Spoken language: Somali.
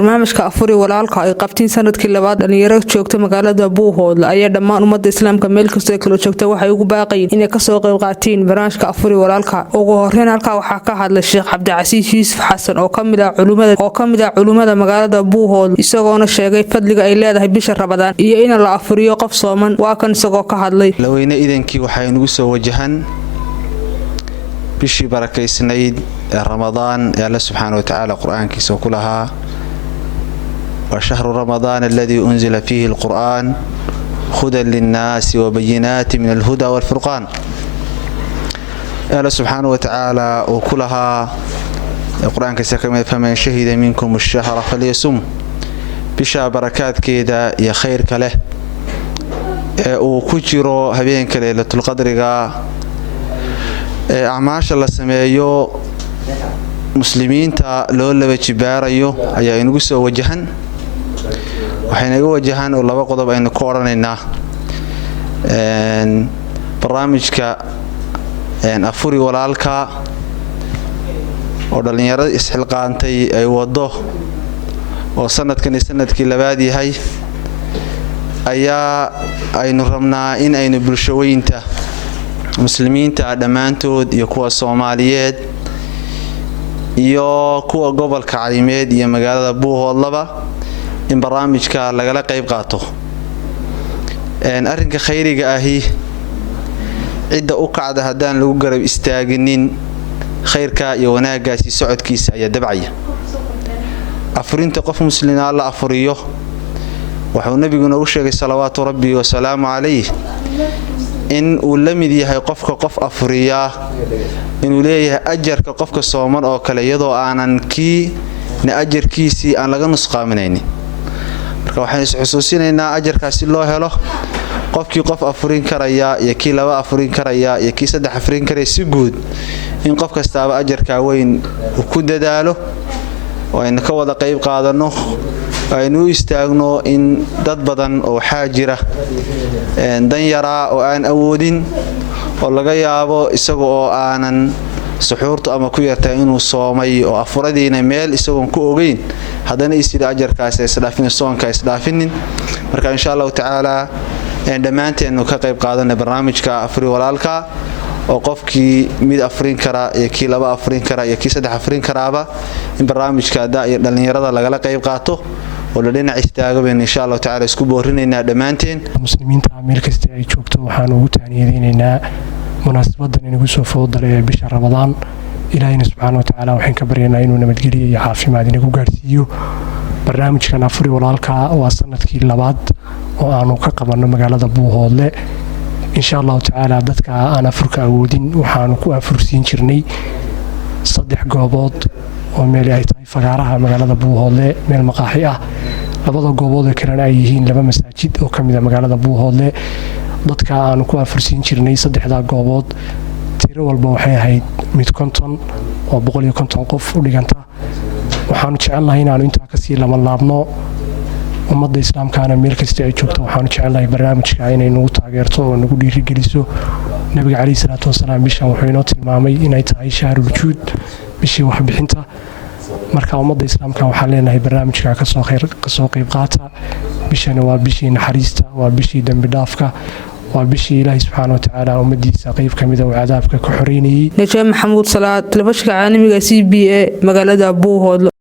barnaamijka afuri walaalka ay qabtiin sanadkii labaad dhalinyaro joogta magaalada Buuhoodle ayaa dhammaan ummadda islaamka meel kasta kala joogta waxay ugu baaqayeen inay ka soo qayb qaataan barnaamijka afuri walaalka. ugu horreyn halka waxaa ka hadlay Sheekh Cabdicasiis Yuusuf Xasan oo kamid ah culimada magaalada Buuhoodle isagoona sheegay fadliga ay leedahay bisha Ramadaan iyo in la afuriyo qof sooman. waa kan isagoo ka hadlay laweyne idankii waxay nagu soo wajahan bishii barakaysnayd Ramadaan ee Allah subhanahu wa ta'ala quraankiisa ku lahaa وشهر رمضان الذي أنزل فيه القرآن هدى للناس وبينات من الهدى والفرقان. الله سبحانه وتعالى وكلها القرآن كسكم فمن شهد منكم الشهر فليصم بشا بركات كده يا خير كله وكجرو هبين كليلة القدر أعماش الله سمايو مسلمين تا لولا بجباريو أي نقص وجهن waxayna wajahan oo laba qodob aynu ku oranaynaa barnaamijka afuri walaalka oo dhalinyarada isxilqaantay ay wado oo sanadkii labaad yahay ayaa aynu rabnaa in aynu bulshooyinta muslimiinta dhamaantood iyo kuwa Soomaaliyeed iyo kuwa gobolka Calimeed iyo magaalada Buuhoodlaba in barnaamijka lagala qayb qaato arrinka khayriga ahi cid u kacda hadaan lagu garab istaaginin khayrka iyo wanaagaasi socodkiisa ayaa dabcaya afurinta qof muslimiin la afuriyo wuxuu nabiguna u sheegay salawaatu rabbi wa salaamu alayhi in uu la mid yahay qofka qof afuriya inuu leeyahay ajarka qofka sooman oo kale iyadoo aanan na ajarkiisi aan laga nusqaaminaynin marka waxaan xusuusinaynaa ajarkaasi loo helo qofkii qof afurin karaya iyo kii laba afurin karaya iyo kii saddex afurin karaya si guud in qof kastaaba ajarka weyn uu ku dadaalo oo aynu ka wada qayb qaadano aynu istaagno in dad badan oo xaajira dan yara oo aan awoodin oo laga yaabo isagoo aanan suxuurta ama ku yartay inuu soomay oo afuradiina meel isagoo ku ogeyn hadana isida ajarkaas ay isdhaafin soonka isdhaafinin marka insha Allah ta'ala dhamaanteenu ka qayb qaadanay barnaamijka afuri walaalka oo qofkii mid afurin kara iyo kii laba afurin kara iyo kii saddex afurin karaaba in barnaamijka dhalinyarada lagala qayb qaato oo la dhinac istaago insha Allah ta'ala isku boorinaynaa dhamaanteen muslimiinta meel kasta ay joogto waxaan ugu taaniyeynaa munaasabadan inagu soo foodalay bisha Ramadaan ilaahayna subhanahu wa ta'ala waxaan ka baryaynaa inuu nabadgeliyo iyo caafimaad inagu gaarsiiyo barnaamijkan afuri walaalka waa sanadkii labaad oo aanu ka qabanno magaalada Buuhoodle insha Allah ta'ala dadka aan afurka awoodin waxaan ku afursiin jirnay 3 goobood oo meel ay tahay fagaaraha magaalada Buuhoodle meel maqaaxi ah labada goobood ee kale ay yihiin laba masaajid oo kamid ah magaalada Buuhoodle dadka aan ku afursiin jirnay 3 goobood tiro walba waxay ahayd mid konton oo 150 qof u dhiganta waxaan jecelahay inaan inta ka sii laabno ummadda islaamkaana meel kasta ay joogto waxaan jecelahay barnaamijka inay nagu taageerto oo nagu dhiirigeliso nabiga kaleey salaatu wasalaam bishan wuxuu inoo tilmaamay inay tahay shahrul juud bishii wax bixinta marka ummadda islaamka waxaan leenahay barnaamijka ka soo qayb qaata bishana waa bishii naxariista waa bishii dambi dhaafka waa bishii Ilaahay subhanahu wa ta'ala ummadiisa qayb kamid ah cadaabka ka xoreynayay Najaam Maxamuud Salaad telefishinka caalamiga CBA magaalada Buuhoodle.